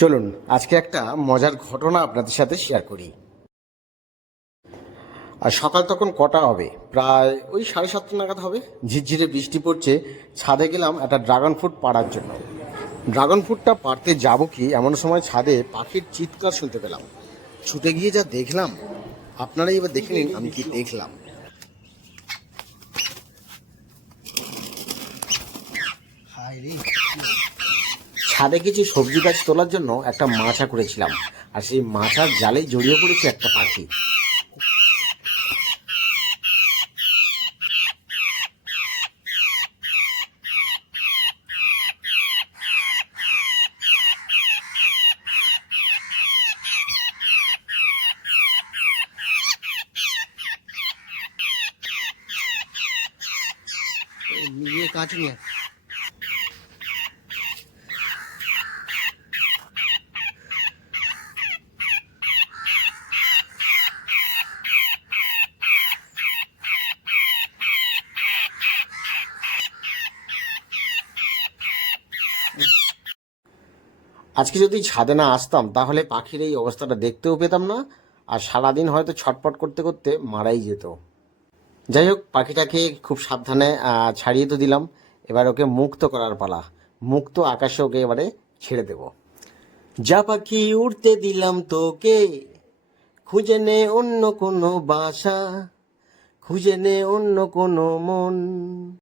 চলুন, আজকে একটা মজার ঘটনা আপনাদের সাথে শেয়ার করি। আর সকাল তখন কটা হবে? প্রায় ওই সাড়ে সাতটা নাগাদ হবে। ঝিরঝিরে বৃষ্টি পড়ছে। ছাদে গেলাম একটা ড্রাগন ফ্রুট পাড়ার জন্য। ড্রাগন ফ্রুটটা পাড়তে যাব কি? এমন সময় ছাদে পাখির চিৎকার শুনতে পেলাম। ছুটে গিয়ে যা দেখলাম, আপনারাই এবার দেখে নিন আমি কি দেখলাম। হায় রে। ছাদে কিছু সবজি গাছ তোলার জন্য একটা মাছা করেছিলাম। আর সেই মাছার জালে জড়িয়ে পড়েছে একটা পাখি। কাজ নিয়ে। আজকে যদি ছাদে না আসতাম, তাহলে পাখির এই অবস্থাটা দেখতেও পেতাম না, আর সারাদিন হয়তো ছটপট করতে করতে মারাই যেত। যাই হোক, পাখিটাকে খুব সাবধানে ছাড়িয়ে তো দিলাম। এবার ওকে মুক্ত করার পালা। মুক্ত আকাশে ওকে এবারে ছেড়ে দেব। যা পাখি উড়তে দিলাম তোকে, খুঁজে নে অন্য কোনো বাসা, খুঁজে নে অন্য কোনো মন।